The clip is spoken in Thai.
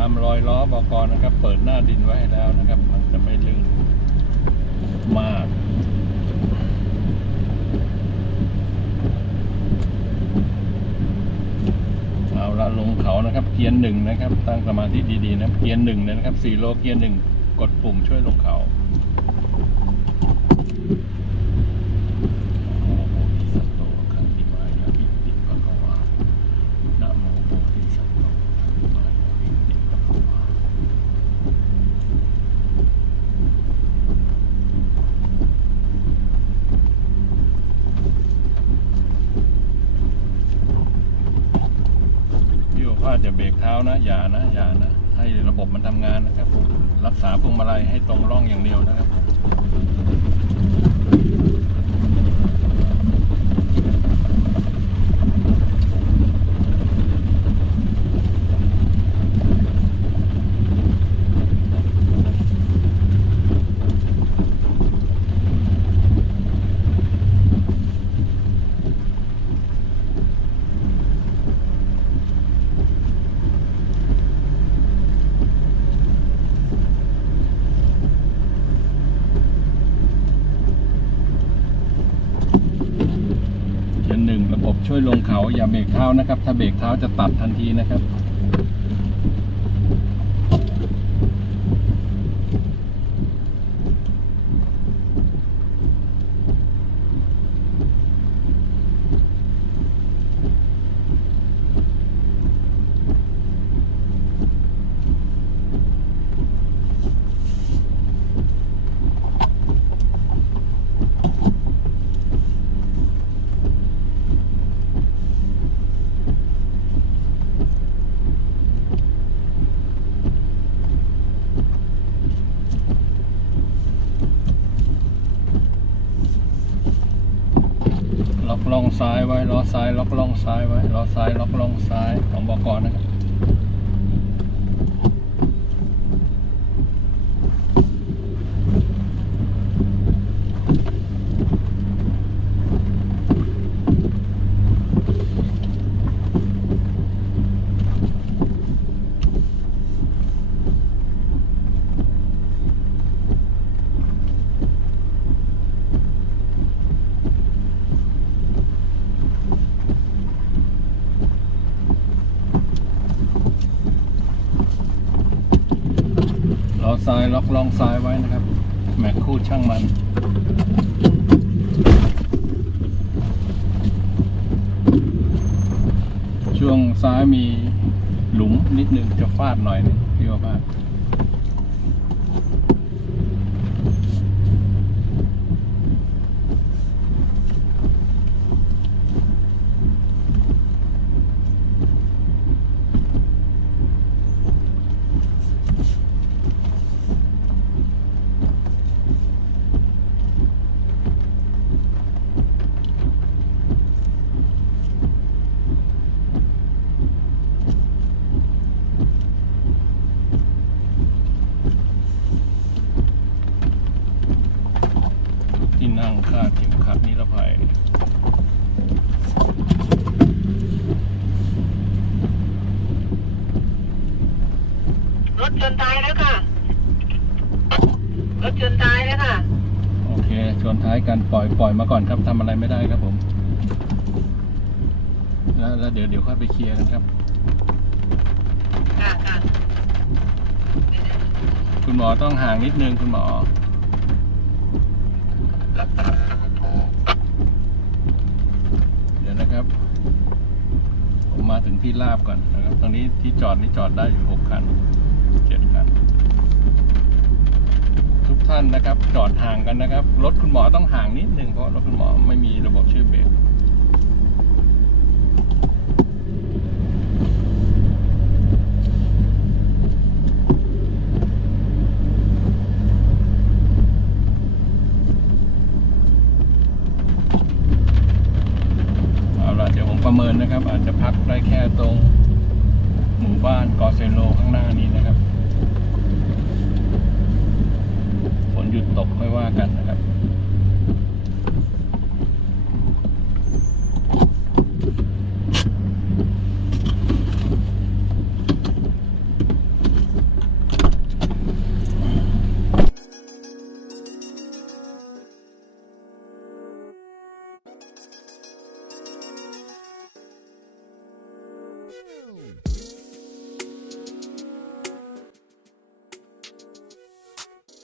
ามรอยล้อบอกรนะครับ เปิดหน้าดินไว้ให้แล้วนะครับ มันจะไม่ลื่นมากเอาละลงเขานะครับ เกียร์หนึ่งนะครับ ตั้งสมาธิดีๆนะเกียร์หนึ่งนะครับสี่โลเกียร์หนึ่งกดปุ่มช่วยลงเขาโอ้โหสัตว์โตขันติมายาปิติภะคะวานะโมโพธิสัตว์โตขันติมายาปิติภะคะวา ว่าจะเบรกเท้านะอย่านะอย่านะ ให้ระบบมันทำงานนะครับ รักษาพวงมาลัยให้ตรงร่องอย่างเดียวนะครับ เกียร์หนึ่งระบบ ช่วยลงเขาอย่าเบรกเท้านะครับ ถ้าเบรกเท้าจะตัดทันทีนะครับ ล็อกล่องซ้ายไว้ล้อซ้ายล็อกล่องซ้ายไว้ล้อซ้ายล็อกล่องซ้ายของบอกรนะครับ ล้อ ซ้ายล็อกล่องซ้ายไว้นะครับ แม็กคู่ช่างมันช่วงซ้ายมีหลุมนิดนึงจะฟาดหน่อยนึงพี่ว่าบ้า ที่นั่งคาดเข็มขัดนิรภัยรถชนตายแล้วค่ะ รถชนตายแล้วค่ะ โอเค ชนท้ายกันปล่อยปล่อยมาก่อนครับทำอะไรไม่ได้ครับผม แล้วแล้วเดี๋ยวเดี๋ยวค่อยไปเคลียร์กันครับ ค่ะค่ะคุณหมอต้องห่างนิดนึงคุณหมอ เดี๋ยวนะครับ ผมมาถึงที่ราบก่อนนะครับ ตรงนี้ที่จอดนี่จอดได้อยู่หกคันเจ็ดคัน ทุกท่านนะครับ จอดห่างกันนะครับ รถคุณหมอต้องห่างนิดหนึ่งเพราะรถคุณหมอไม่มีระบบช่วยเบรก เอาละเดี๋ยวผมประเมินนะครับ อาจจะพัก ได้แค่ตรงหมู่บ้านกอเซโลข้างหน้านี้นะครับ ฝนหยุดตกไม่ว่ากันนะครับ